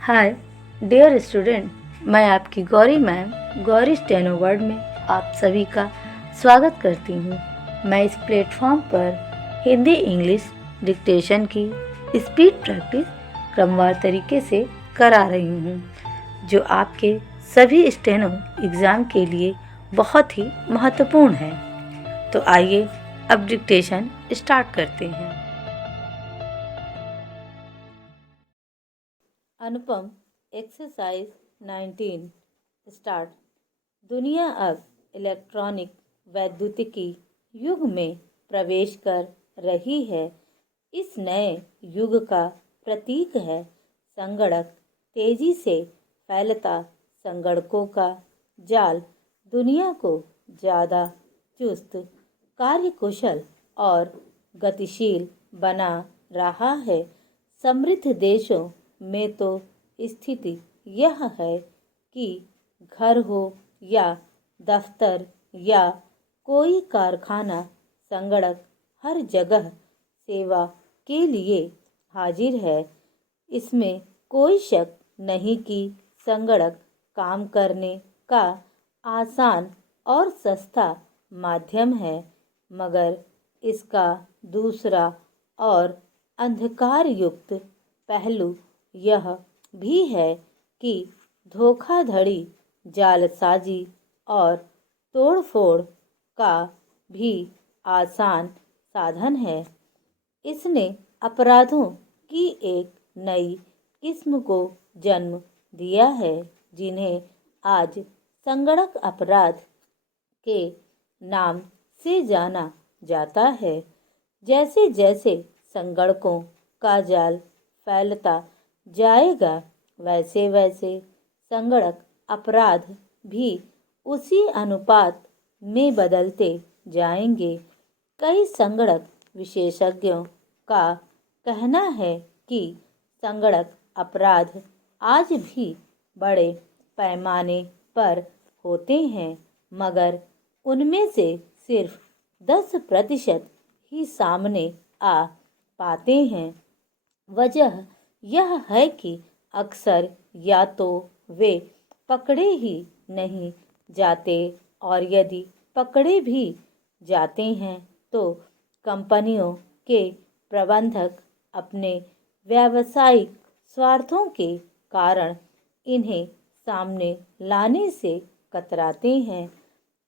Hi dear student, मैं आपकी Gauri ma'am Gauri steno word में आप सभी का स्वागत करती हूँ। मैं इस प्लेटफॉर्म पर हिंदी इंग्लिश डिक्टेशन की स्पीड प्रैक्टिस क्रमवार तरीके से करा रही हूँ, जो आपके सभी स्टेनो एग्ज़ाम के लिए बहुत ही महत्वपूर्ण है। तो आइए अब डिक्टेशन स्टार्ट करते हैं। अनुपम एक्सरसाइज 19 स्टार्ट। दुनिया अब इलेक्ट्रॉनिक वैद्युतिकी युग में प्रवेश कर रही है। इस नए युग का प्रतीक है संगणक। तेजी से फैलता संगणकों का जाल दुनिया को ज़्यादा चुस्त, कार्यकुशल और गतिशील बना रहा है। समृद्ध देशों में तो स्थिति यह है कि घर हो या दफ्तर या कोई कारखाना, संगणक हर जगह सेवा के लिए हाजिर है। इसमें कोई शक नहीं कि संगणक काम करने का आसान और सस्ता माध्यम है, मगर इसका दूसरा और अंधकार युक्त पहलू यह भी है कि धोखाधड़ी, जालसाजी और तोड़फोड़ का भी आसान साधन है। इसने अपराधों की एक नई किस्म को जन्म दिया है, जिन्हें आज संगणक अपराध के नाम से जाना जाता है। जैसे जैसे संगणकों का जाल फैलता जाएगा, वैसे वैसे संगणक अपराध भी उसी अनुपात में बदलते जाएंगे। कई संगणक विशेषज्ञों का कहना है कि संगणक अपराध आज भी बड़े पैमाने पर होते हैं, मगर उनमें से सिर्फ 10% ही सामने आ पाते हैं। वजह यह है कि अक्सर या तो वे पकड़े ही नहीं जाते, और यदि पकड़े भी जाते हैं तो कंपनियों के प्रबंधक अपने व्यावसायिक स्वार्थों के कारण इन्हें सामने लाने से कतराते हैं।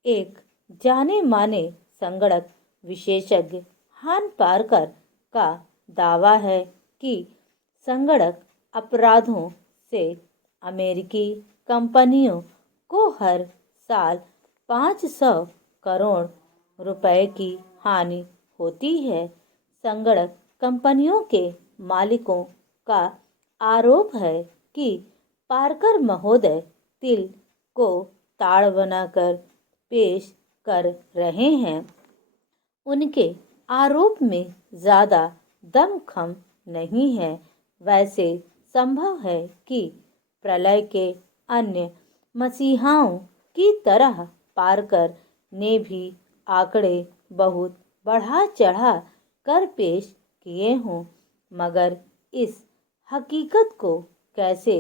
एक जाने माने संगणक विशेषज्ञ हान पार्कर का दावा है कि संगणक अपराधों से अमेरिकी कंपनियों को हर साल 500 करोड़ रुपए की हानि होती है। संगणक कंपनियों के मालिकों का आरोप है कि पार्कर महोदय तिल को ताड़ बनाकर पेश कर रहे हैं। उनके आरोप में ज़्यादा दमखम नहीं है। वैसे संभव है कि प्रलय के अन्य मसीहाओं की तरह पार्कर ने भी आंकड़े बहुत बढ़ा चढ़ा कर पेश किए हों, मगर इस हकीकत को कैसे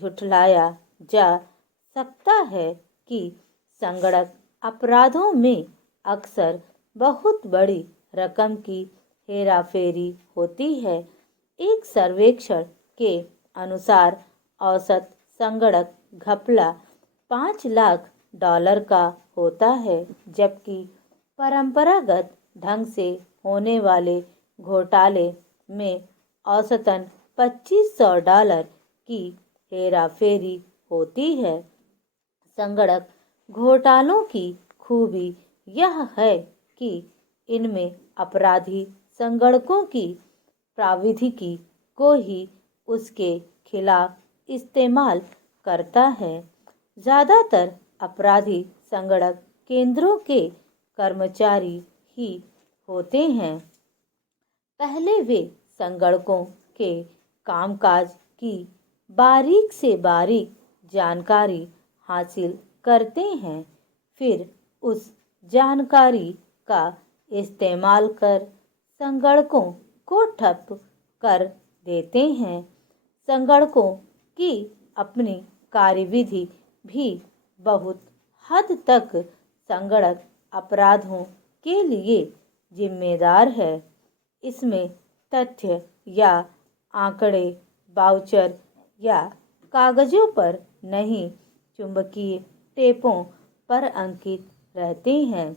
झुठलाया जा सकता है कि संगणक अपराधों में अक्सर बहुत बड़ी रकम की हेराफेरी होती है। एक सर्वेक्षण के अनुसार औसत संगणक घपला $5 लाख का होता है, जबकि परंपरागत ढंग से होने वाले घोटाले में औसतन $2500 की हेराफेरी होती है। संगणक घोटालों की खूबी यह है कि इनमें अपराधी संगणकों की प्राविधिकी को ही उसके खिलाफ इस्तेमाल करता है। ज़्यादातर अपराधी संगणक केंद्रों के कर्मचारी ही होते हैं। पहले वे संगणकों के कामकाज की बारीक से बारीक जानकारी हासिल करते हैं, फिर उस जानकारी का इस्तेमाल कर संगणकों को ठप कर देते हैं। संगणकों की अपनी कार्यविधि भी बहुत हद तक संगणक अपराधों के लिए जिम्मेदार है। इसमें तथ्य या आंकड़े वाउचर या कागजों पर नहीं, चुंबकीय टेपों पर अंकित रहते हैं।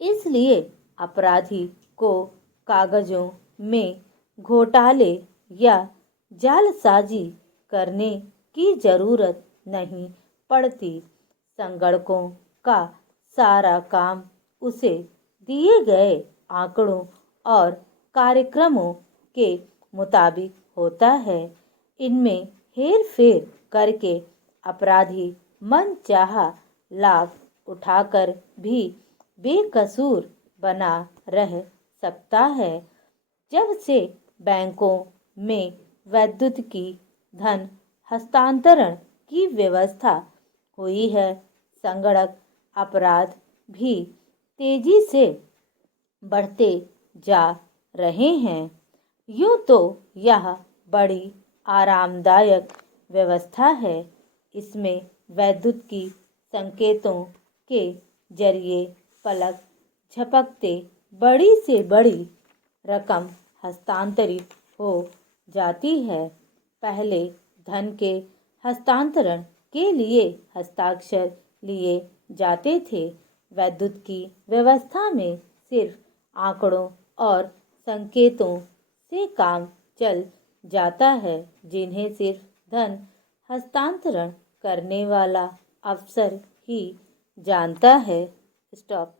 इसलिए अपराधी को कागजों में घोटाले या जालसाजी करने की जरूरत नहीं पड़ती। संगणकों का सारा काम उसे दिए गए आंकड़ों और कार्यक्रमों के मुताबिक होता है। इनमें हेर फेर करके अपराधी मनचाहा लाभ उठाकर भी बेकसूर बना रह सकता है। जब से बैंकों में वैद्युतिकी धन हस्तांतरण की व्यवस्था हुई है, संगणक अपराध भी तेजी से बढ़ते जा रहे हैं। यूं तो यह बड़ी आरामदायक व्यवस्था है। इसमें वैद्युतिकी संकेतों के जरिए पलक झपकते बड़ी से बड़ी रकम हस्तांतरित हो जाती है। पहले धन के हस्तांतरण के लिए हस्ताक्षर लिए जाते थे। वैद्युतिकी व्यवस्था में सिर्फ आंकड़ों और संकेतों से काम चल जाता है, जिन्हें सिर्फ धन हस्तांतरण करने वाला अफसर ही जानता है। स्टॉप।